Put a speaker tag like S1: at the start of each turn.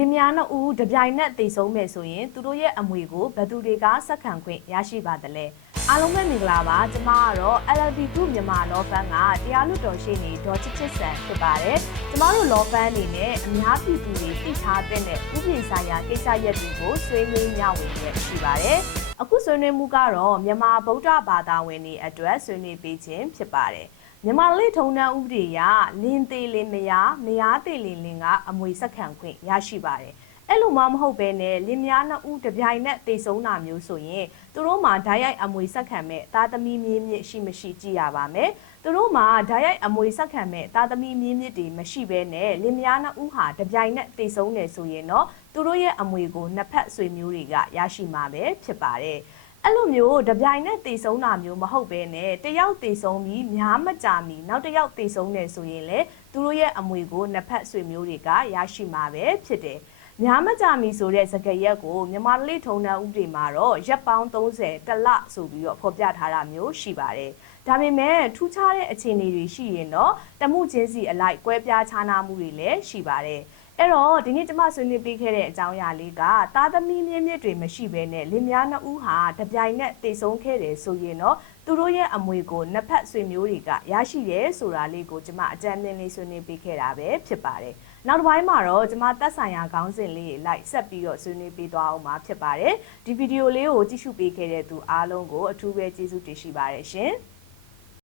S1: လင်မယားနှစ်ဦးတပြိုင်နက်တည်ဆုံးမယ်ဆိုရင်သူတို့ရဲ့အမွေကိုဘယ်သူတွေကဆက်ခံခွင့်ရရှိပါသလဲအားလုံးပဲမင်္ဂလာပါကျမကတော့ LLB Group မြန်မာလောဖန်ကတရားလွတ်တော်ရှိနေဒေါ်ချစ်ချစ်ဆန်ဖြစ်ပါတယ်ကျမတို့လောဖန်အနေနဲ့အများပြည်သူတွေသိထားတဲ့ဥပဒေဆိုင်ရာကိစ္စရပ်တွေကိုဆွေးနွေးမျှဝေရရှိပါတယ်အခုဆွေးနွေးမှုကတော့မြန်မာဗုဒ္ဓဘာသာဝင်တွေအတွက်ဆွေးနွေးပေးခြင်းဖြစ်ပါတယ် မြန်မာလိထုံတန်းဥပဒေအရလင်းသေးလင်းမယားမယားသေးလင်းလင်းကအမွေဆက်ခံခွင့်ရရှိပါတယ်အဲ့လိုမှမဟုတ်ပဲနဲ့လင်မယားနှစ်ဦးတစ်ပြိုင်နက်တည်ဆုံးတာမျိုးဆိုရင်သူတို့မှာဓာတ်ရိုက်အမွေဆက်ခံမဲ့သားသမီးမြင်းမြစ်ရှိမရှိကြည့်ရပါမယ်သူတို့မှာဓာတ်ရိုက်အမွေဆက်ခံမဲ့သားသမီးမြင်းမြစ်တွေမရှိဘဲနဲ့လင်မယားနှစ်ဦးဟာတစ်ပြိုင်နက်တည်ဆုံးနေဆိုရင်တော့သူတို့ရဲ့အမွေကိုနှစ်ဖက်ဆွေမျိုးတွေကရရှိမှာပဲဖြစ်ပါတယ် အဲ့လိုမျိုးတပြိုင်နဲ့တည်ဆုံးတာမျိုးမဟုတ်ဘဲနဲ့တယောက်တည်ဆုံးပြီးများမကြာမီနောက်တစ်ယောက်တည်ဆုံးနေဆိုရင်လေသူတို့ရဲ့အမွေကိုနှစ်ဖက်ဆွေမျိုးတွေကရရှိမှာပဲဖြစ်တယ်။များမကြာမီဆိုတဲ့စကားရက်ကိုမြန်မာလိထုံတန်းဥပဒေမှာတော့ရက်ပေါင်း30တစ်လဆိုပြီးတော့ဖော်ပြထားတာမျိုးရှိပါတယ်။ဒါပေမဲ့ထူးခြားတဲ့အခြေအနေတွေရှိရင်တော့တမှုချင်းစီအလိုက်ကွဲပြားခြားနားမှုတွေလည်းရှိပါတယ်။ အဲ့တော့ဒီနေ့ကျမဆွေးနွေးပေးခဲ့တဲ့အကြောင်းအရာလေးကသားသမီးမြင့်မြင့်တွေမရှိဘဲနဲ့လင်မယားနှစ်ဦးဟာတပြိုင်နက်တည်ဆုံးခဲ့တယ်ဆိုရင်တော့သူတို့ရဲ့အမွေကိုနှစ်ဖက်ဆွေမျိုးတွေကရရှိတယ်ဆိုတာလေးကိုကျမအကြမ်းမြင်လေးဆွေးနွေးပေးခဲ့တာပဲဖြစ်ပါတယ်။နောက်တစ်ပိုင်းမှာတော့ကျမသက်ဆိုင်ရာခေါင်းစဉ်လေးတွေလိုက်ဆက်ပြီးတော့ဆွေးနွေးပေးသွားအောင်မှာဖြစ်ပါတယ်။ဒီဗီဒီယိုလေးကိုကြည့်ရှုပေးခဲ့တဲ့သူအားလုံးကိုအထူးပဲကျေးဇူးတင်ရှိပါတယ်ရှင်။